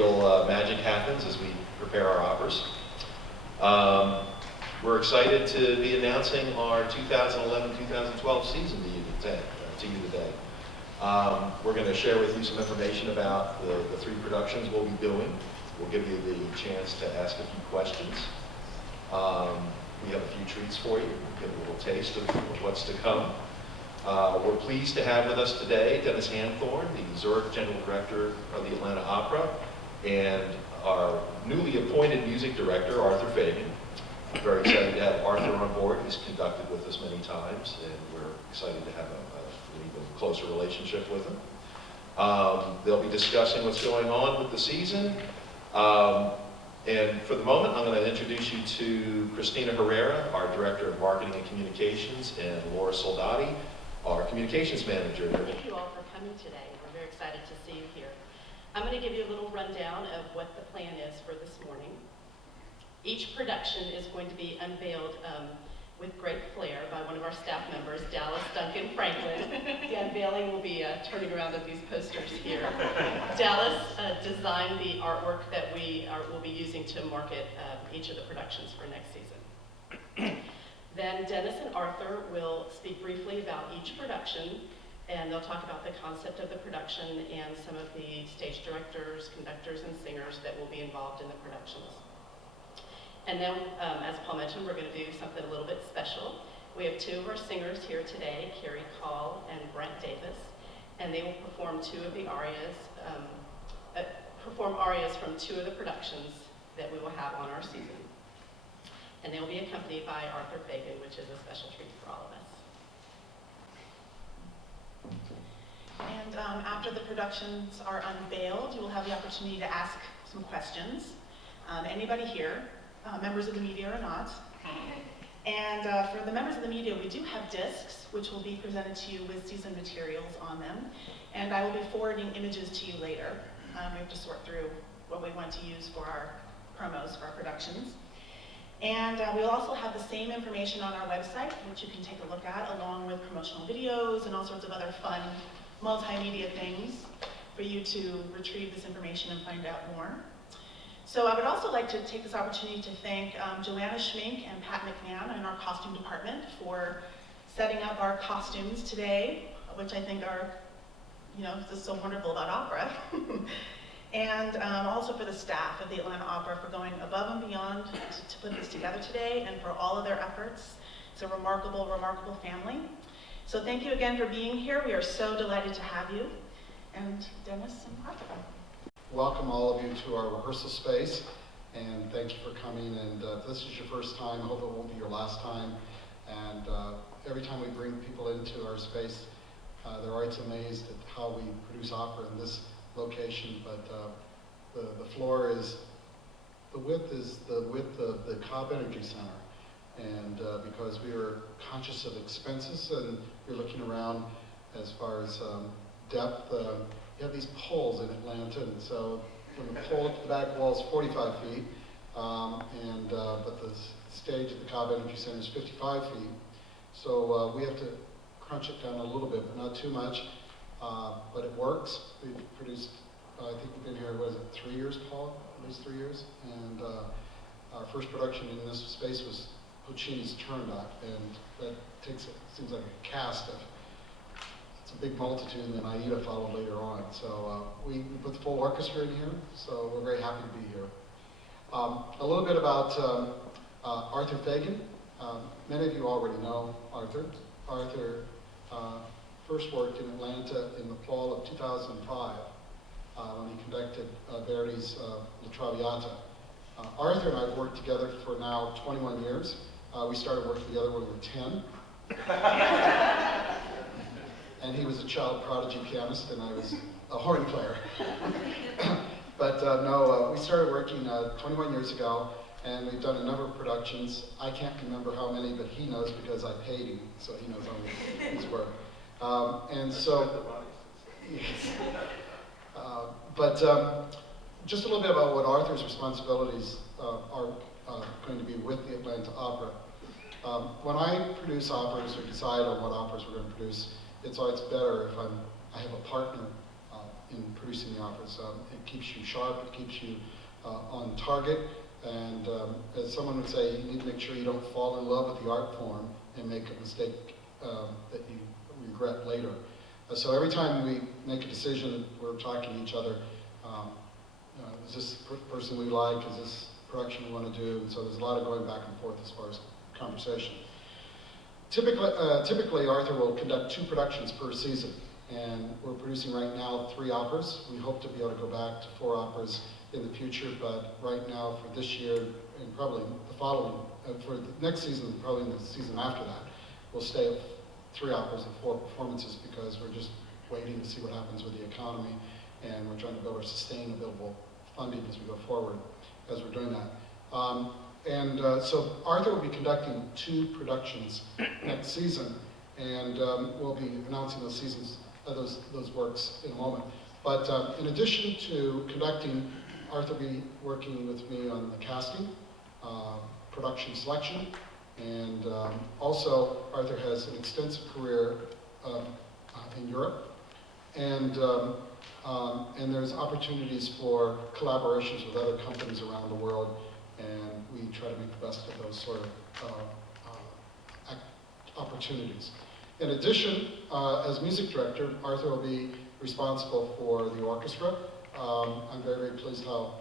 real magic happens as we prepare our operas. We're excited to be announcing our 2011-2012 season to you today. We're going to share with you some information about the 3 productions we'll be doing. We'll give you the chance to ask a few questions. We have a few treats for you. We'll give a little taste of what's to come. We're pleased to have with us today Dennis Hanthorne, the Zurich General Director of the Atlanta Opera, and our newly appointed music director, Arthur Fagan. I'm very excited to have Arthur on board. He's conducted with us many times, and we're excited to have an even closer relationship with him. They'll be discussing what's going on with the season. And for the moment, I'm going to introduce you to Christina Herrera, our Director of Marketing and Communications, and Laura Soldati, our Communications Manager. Thank you all for coming today. We're very excited to see you here. I'm going to give you a little rundown of what the plan is for this morning. Each production is going to be unveiled with great flair by one of our staff members, Dallas Duncan Franklin. The unveiling will be turning around at these posters here. Dallas designed the artwork that we will be using to market each of the productions for next season. Then Dennis and Arthur will speak briefly about each production, and they'll talk about the concept of the production and some of the stage directors, conductors, and singers that will be involved in the productions. And then, as Paul mentioned, we're going to do something a little bit special. We have 2 of our singers here today, Carrie Call and Brent Davis, and they will perform 2 of the arias, from 2 of the productions that we will have on our season. And they will be accompanied by Arthur Fagan, which is a special treat for all of us. And after the productions are unveiled, you will have the opportunity to ask some questions. Anybody here, members of the media or not. And for the members of the media, we do have discs, which will be presented to you with season materials on them. And I will be forwarding images to you later. We have to sort through what we want to use for our promos for our productions. And we'll also have the same information on our website, which you can take a look at, along with promotional videos and all sorts of other fun multimedia things for you to retrieve this information and find out more. So I would also like to take this opportunity to thank Joanna Schmink and Pat McMahon in our costume department for setting up our costumes today, which I think are, just so wonderful about opera. And also for the staff of the Atlanta Opera for going above and beyond to put this together today and for all of their efforts. It's a remarkable, remarkable family. So thank you again for being here. We are so delighted to have you. And Dennis and Arthur. Welcome all of you to our rehearsal space, and thank you for coming. And if this is your first time, I hope it won't be your last time. And every time we bring people into our space, they're always amazed at how we produce opera in this location. But the floor is, the width of the Cobb Energy Center. And because we were conscious of expenses, and you're looking around as far as depth, you have these poles in Atlanta, and so when the pole to the back wall is 45 feet, but the stage at the Cobb Energy Center is 55 feet. So we have to crunch it down a little bit, but not too much. But it works. We've produced, I think we've been here, 3 years, Paul? At least 3 years. And our first production in this space was Puccini's Turandot, and that seems like a cast of, it's a big multitude, and then Aida followed later on. So we put the full orchestra in here, so we're very happy to be here. A little bit about Arthur Fagan. Many of you already know Arthur. Arthur first worked in Atlanta in the fall of 2005 when he conducted Verdi's La Traviata. Arthur and I have worked together for now 21 years. We started working together when we were 10. And he was a child prodigy pianist, and I was a horn player. But no, we started working 21 years ago, and we've done a number of productions. I can't remember how many, but he knows because I paid him, so he knows how his work. And so, just a little bit about what Arthur's responsibilities are going to be with the Atlanta Opera. When I produce operas or decide on what operas we're going to produce, it's always better if I have a partner in producing the operas. It keeps you sharp, it keeps you on target, and as someone would say, you need to make sure you don't fall in love with the art form and make a mistake that you regret later. So every time we make a decision, we're talking to each other. Is this person we like? Is this production we want to do? And so there's a lot of going back and forth as far as conversation. Typically, Arthur will conduct 2 productions per season, and we're producing right now 3 operas. We hope to be able to go back to 4 operas in the future, but right now for this year and probably the following, for the next season, probably in the season after that, we'll stay at 3 operas and 4 performances because we're just waiting to see what happens with the economy, and we're trying to build our sustainable funding as we go forward as we're doing that. So Arthur will be conducting 2 productions next season, and we'll be announcing those seasons, those works in a moment. But in addition to conducting, Arthur will be working with me on the casting, production selection, and also Arthur has an extensive career in Europe, and there's opportunities for collaborations with other companies around the world, and we try to make the best of those sort of opportunities. In addition, as music director, Arthur will be responsible for the orchestra. I'm very, very pleased how,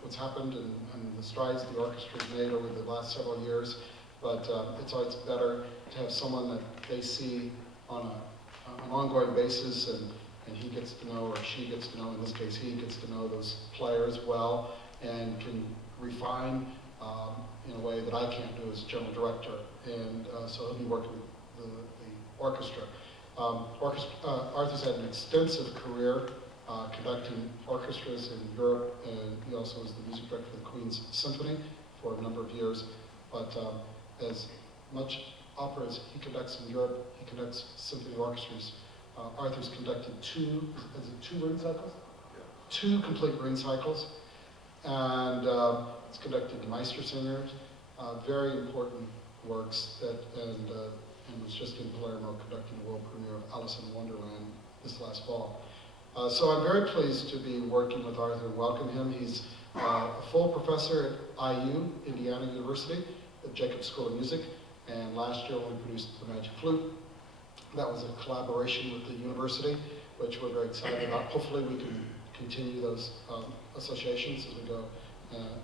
what's happened and the strides the orchestra's made over the last several years, but it's always better to have someone that they see on an ongoing basis, and he gets to know, or she gets to know, in this case he gets to know those players well and can refine in a way that I can't do as general director. And so he'll be working with the orchestra. Arthur's had an extensive career conducting orchestras in Europe, and he also was the music director for the Queen's Symphony for a number of years. But as much opera as he conducts in Europe, he conducts symphony orchestras. Arthur's conducted 2 ring cycles? Yeah. 2 complete ring cycles. And it's conducted the Meistersingers, very important works and was just in Palermo conducting the world premiere of Alice in Wonderland this last fall. So I'm very pleased to be working with Arthur and welcome him. He's a full professor at IU, Indiana University, at Jacobs School of Music, and last year when we produced The Magic Flute, that was a collaboration with the university, which we're very excited about. Hopefully we can continue those associations as we go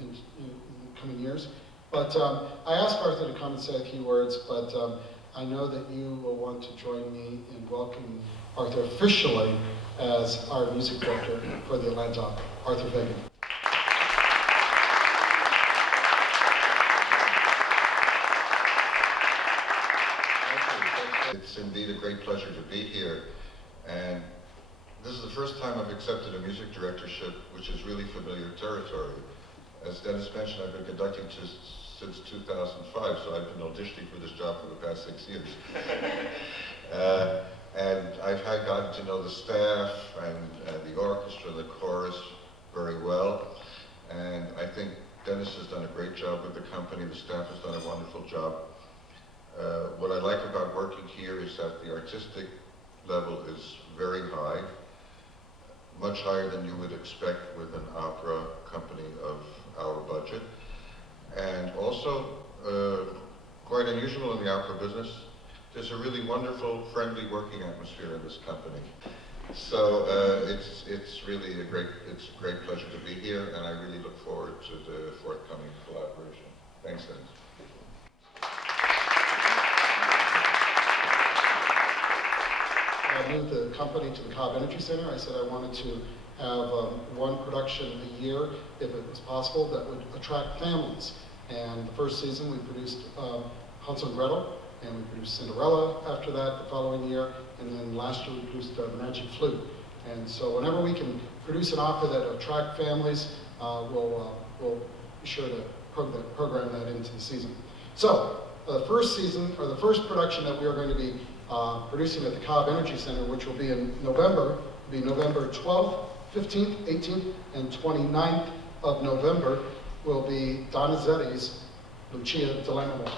in the coming years. But I asked Arthur to come and say a few words, but I know that you will want to join me in welcoming Arthur officially as our music director for the Atlanta Opera. Arthur Fagan. It's indeed a great pleasure to be here, and this is the first time I've accepted a music directorship, which is really familiar territory. As Dennis mentioned, I've been conducting since 2005, so I've been auditioning for this job for the past 6 years. And I've gotten to know the staff and the orchestra, the chorus very well, and I think Dennis has done a great job with the company. The staff has done a wonderful job. What I like about working here is that the artistic level is very high, much higher than you would expect with an opera company of our budget, and also quite unusual in the opera business. There's a really wonderful, friendly working atmosphere in this company. So it's really a great pleasure to be here, and I really look forward to the forthcoming collaboration. Thanks, Dennis. I moved the company to the Cobb Energy Center. I said I wanted to have 1 production a year, if it was possible, that would attract families. And the first season we produced Hansel and Gretel, and we produced Cinderella after that the following year, and then last year we produced The Magic Flute. And so whenever we can produce an opera that attract families, we'll be sure to program that into the season. So the first season, or the first production that we are going to be producing at the Cobb Energy Center, which will be in November, will be November 12th, 15th, 18th, and 29th of November, will be Donizetti's Lucia di Lammermoor.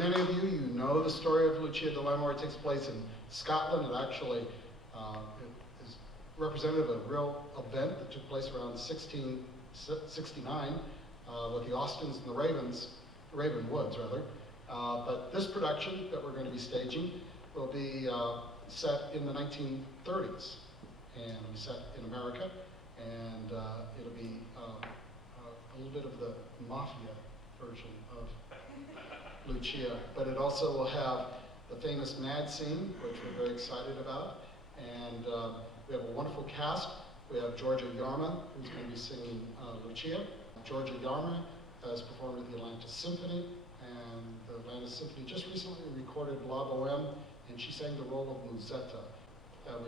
many of you, you know the story of Lucia di Lammermoor. It takes place in Scotland. It actually is representative of a real event that took place around 1669 with the Austins and the Ravenwoods, rather. But this production that we're going to be staging will be set in the 1930s, and it'll be set in America, and it'll be a little bit of the mafia version of Lucia, but it also will have the famous mad scene, which we're very excited about, and we have a wonderful cast. We have Georgia Yarma, who's going to be singing Lucia. Georgia Yarma has performed with the Atlanta Symphony, and the Atlanta Symphony just recently recorded La Boheme, and she sang the role of Musetta.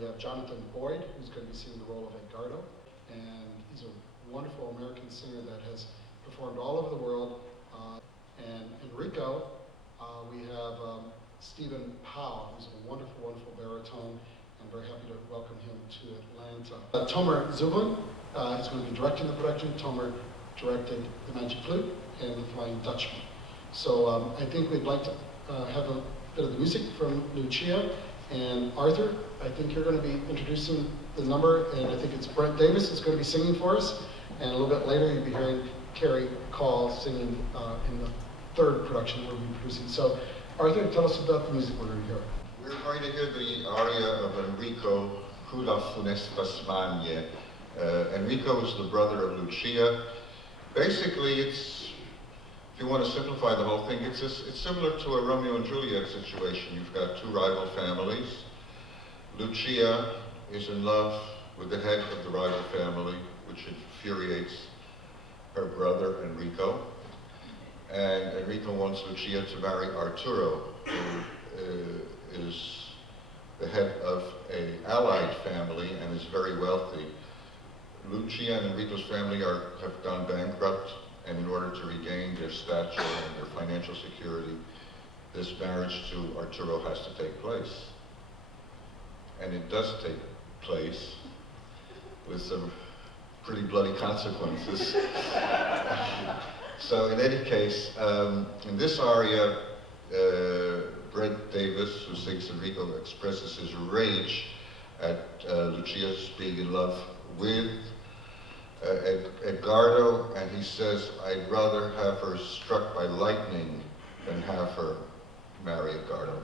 We have Jonathan Boyd, who's going to be singing the role of Edgardo, and he's a wonderful American singer that has performed all over the world. And Enrico, we have Stephen Powell, who's a wonderful, wonderful baritone, and very happy to welcome him to Atlanta. Tomer Zubin is going to be directing the production. Tomer directed The Magic Flute and The Flying Dutchman. So I think we'd like to have a bit of the music from Lucia. And Arthur, I think you're going to be introducing the number, and I think it's Brent Davis is going to be singing for us. And a little bit later, you'll be hearing Carrie Call singing in the third production we'll be producing. So, Arthur, tell us about the music we're going to hear. We're going to hear the aria of Enrico, Cula Funestas Magne. Enrico is the brother of Lucia. Basically, if you want to simplify the whole thing, it's similar to a Romeo and Juliet situation. You've got two rival families. Lucia is in love with the head of the rival family, which infuriates her brother Enrico. And Enrico wants Lucia to marry Arturo, who is the head of an allied family and is very wealthy. Lucia and Enrico's family have gone bankrupt, and in order to regain their stature and their financial security, this marriage to Arturo has to take place. And it does take place with some pretty bloody consequences. So in any case, in this aria, Brent Davis, who sings Enrico, expresses his rage at Lucia's being in love with Edgardo, and he says, I'd rather have her struck by lightning than have her marry Edgardo.